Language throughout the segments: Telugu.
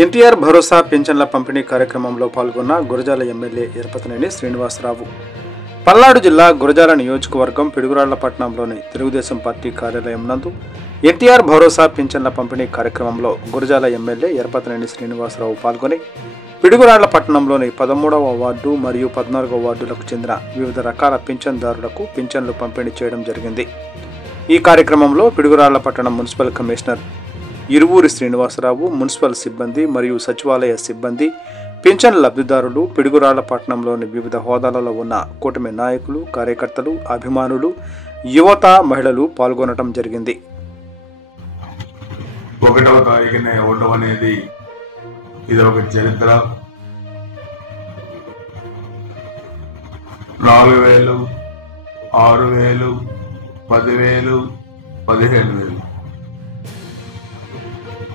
ఎన్టీఆర్ భరోసా పింఛన్ల పంపిణీ కార్యక్రమంలో పాల్గొన్న గురజాల ఎమ్మెల్యే ఎరపతినేని శ్రీనివాసరావు. పల్నాడు జిల్లా గురజాల నియోజకవర్గం పిడుగురాళ్లపట్నంలోని తెలుగుదేశం పార్టీ కార్యాలయం నందు ఎన్టీఆర్ భరోసా పింఛన్ల పంపిణీ కార్యక్రమంలో గురజాల ఎమ్మెల్యే ఎరపతినేని శ్రీనివాసరావు పాల్గొని పిడుగురాళ్లపట్నంలోని 13వ వార్డు మరియు 14వ వార్డులకు చెందిన వివిధ రకాల పింఛన్దారులకు పింఛన్లు పంపిణీ చేయడం జరిగింది. ఈ కార్యక్రమంలో పిడుగురాళ్లపట్నం మున్సిపల్ కమిషనర్ ఇరువూరి శ్రీనివాసరావు, మున్సిపల్ సిబ్బంది మరియు సచివాలయ సిబ్బంది, పింఛన్ లబ్ధిదారులు, పిడుగురాళ్లపట్నంలోని వివిధ హోదాలలో ఉన్న కూటమి నాయకులు, కార్యకర్తలు, అభిమానులు, యువత, మహిళలు పాల్గొనడం జరిగింది. 1వ తారీఖున ఇవ్వడం అనేది ఇది ఒక చరిత్ర. 4,000, 6,000, 10,000, 15,000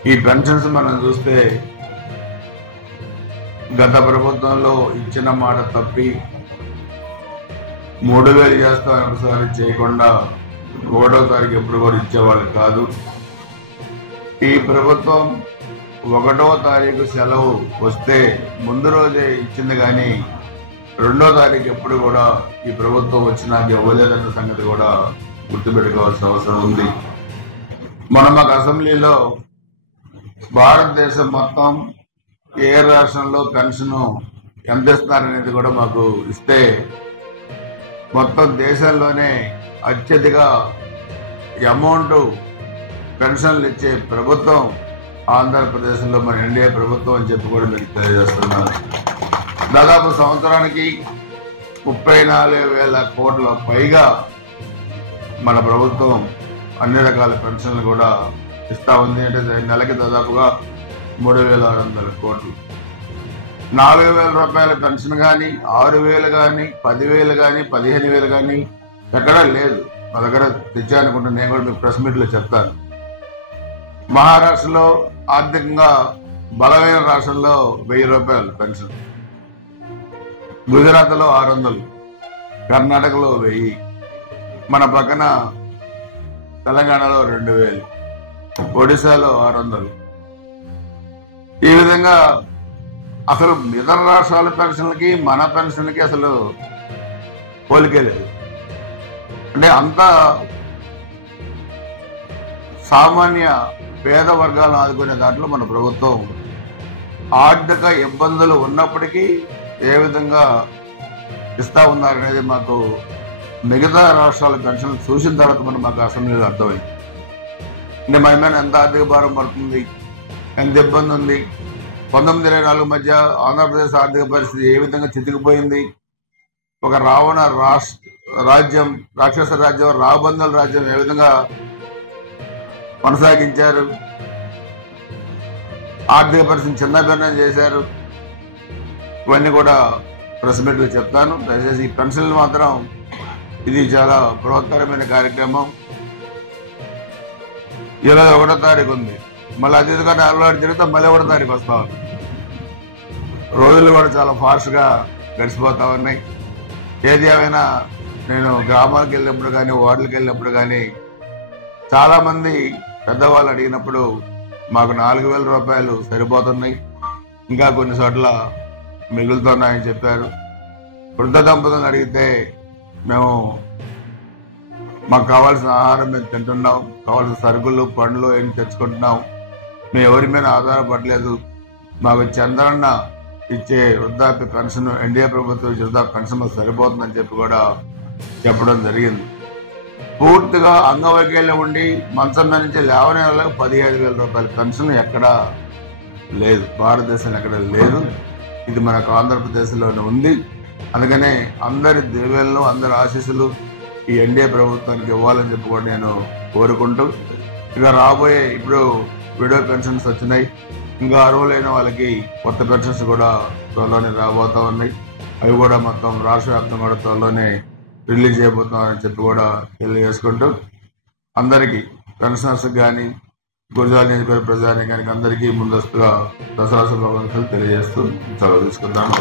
ఈ పెన్షన్స్ మనం చూస్తే గత ప్రభుత్వంలో ఇచ్చిన మాట తప్పి 3,000 చేస్తామని ఒకసారి చేయకుండా 1వ తారీఖు ఎప్పుడు కూడా ఇచ్చేవాళ్ళు కాదు. ఈ ప్రభుత్వం 1వ తారీఖు సెలవు వస్తే ముందు రోజే ఇచ్చింది, కానీ 2వ తారీఖు ఎప్పుడు కూడా ఈ ప్రభుత్వం వచ్చినాక ఇవ్వలేదన్న సంగతి కూడా గుర్తుపెట్టుకోవాల్సిన అవసరం ఉంది. మాకు అసెంబ్లీలో భారతదేశం మొత్తం ఏ రాష్ట్రంలో పెన్షన్ ఎంత ఇస్తున్నారనేది కూడా మాకు ఇస్తే, మొత్తం దేశంలోనే అత్యధిక అమౌంట్ పెన్షన్లు ఇచ్చే ప్రభుత్వం ఆంధ్రప్రదేశ్లో మన ఎన్డీఏ ప్రభుత్వం అని చెప్పి కూడా మీకు తెలియజేస్తున్నాను. దాదాపు సంవత్సరానికి 34,000 కోట్ల పైగా మన ప్రభుత్వం అన్ని రకాల పెన్షన్లు కూడా ఇస్తా ఉంది. అంటే నెలకి దాదాపుగా 3,600 కోట్లు. 4,000 రూపాయల పెన్షన్ కానీ, 6,000 కానీ, 10,000 కానీ, 15,000 కానీ ఎక్కడా లేదు. మా దగ్గర తెచ్చానుకుంటే నేను కూడా మీకు ప్రెస్ మీట్లో చెప్తాను. మహారాష్ట్రలో ఆర్థికంగా బలమైన రాష్ట్రంలో 1,000 రూపాయలు పెన్షన్, గుజరాత్లో 600, కర్ణాటకలో 1,000, మన పక్కన తెలంగాణలో 2,000, ఒడిశాలో 600. ఈ విధంగా అసలు ఇతర రాష్ట్రాల పెన్షన్లకి మన పెన్షన్లకి అసలు పోలికే లేదు. అంటే అంత సామాన్య పేద వర్గాలను ఆదుకునే దాంట్లో మన ప్రభుత్వం ఆర్థిక ఇబ్బందులు ఉన్నప్పటికీ ఏ విధంగా ఇస్తా ఉన్నారనేది మాకు మిగతా రాష్ట్రాల పెన్షన్లు చూసిన తర్వాత మాకు అసెంబ్లీలో అర్థమైంది. అంటే మన మీద ఎంత ఆర్థిక భారం పడుతుంది, ఎంత ఇబ్బంది ఉంది. 1924 మధ్య ఆంధ్రప్రదేశ్ ఆర్థిక పరిస్థితి ఏ విధంగా చితికిపోయింది. ఒక రావణ రాజ్యం, రాక్షస రాజ్యం, రాబందుల రాజ్యం ఏ విధంగా కొనసాగించారు, ఆర్థిక పరిస్థితిని చిన్నభిన్నం చేశారు. ఇవన్నీ కూడా ప్రెస్ మీట్లో చెప్తాను. దయచేసి ఈ పెన్షన్లు మాత్రం ఇది చాలా బృహత్తరమైన కార్యక్రమం. 21వ తారీఖు ఉంది, మళ్ళీ అతిథిగా 4 తిరిగితే మళ్ళీ 1వ తారీఖు వస్తా ఉంది. రోజులు కూడా చాలా ఫాస్ట్గా గడిచిపోతా ఉన్నాయి. ఏది ఏమైనా నేను గ్రామాలకు వెళ్ళినప్పుడు కానీ, వార్డులకు వెళ్ళినప్పుడు కానీ చాలామంది పెద్దవాళ్ళు అడిగినప్పుడు మాకు 4,000 రూపాయలు సరిపోతున్నాయి, ఇంకా కొన్ని చోట్ల మిగులుతున్నాయని చెప్పారు. వృద్ధ దంపతులను అడిగితే మాకు కావాల్సిన ఆహారం మేము తింటున్నాం, కావాల్సిన సరుకులు, పండ్లు ఏమి తెచ్చుకుంటున్నాం, మేము ఎవరి మీద ఆధారపడలేదు, మాకు చంద్రన్న ఇచ్చే వృద్ధాప్య పెన్షన్, ఎన్డీఏ ప్రభుత్వం ఇచ్చే వృద్ధాప్య పెన్షన్ మాకు సరిపోతుందని చెప్పి కూడా చెప్పడం జరిగింది. పూర్తిగా అంగవైకల్యం ఉండి మంచం మీద నుంచి లేవని వాళ్ళకి 15,000 రూపాయల పెన్షన్ ఎక్కడా లేదు, భారతదేశంలో ఎక్కడ లేదు. ఇది మనకు ఆంధ్రప్రదేశ్లోనే ఉంది. అందుకనే అందరి దీవెనలు, అందరి ఆశీస్సులు ఈ ఎన్డీఏ ప్రభుత్వానికి ఇవ్వాలని చెప్పి కూడా నేను కోరుకుంటూ, ఇక రాబోయే ఇప్పుడు విడో పెన్షన్స్ వచ్చినాయి, ఇంకా అర్హులైన వాళ్ళకి కొత్త పెన్షన్స్ కూడా త్వరలోనే రాబోతా ఉన్నాయి. అవి కూడా మొత్తం రాష్ట్ర వ్యాప్తంగా కూడా త్వరలోనే రిలీజ్ చేయబోతున్నారని చెప్పి కూడా తెలియజేసుకుంటూ, అందరికీ పెన్షనర్స్ కానీ, గురజాల నియోజకవర్గ ప్రజానీకానికి అందరికీ ముందస్తుగా దసరా శుభాకాంక్షలు తెలియజేస్తూ సెలవు తీసుకుందాం.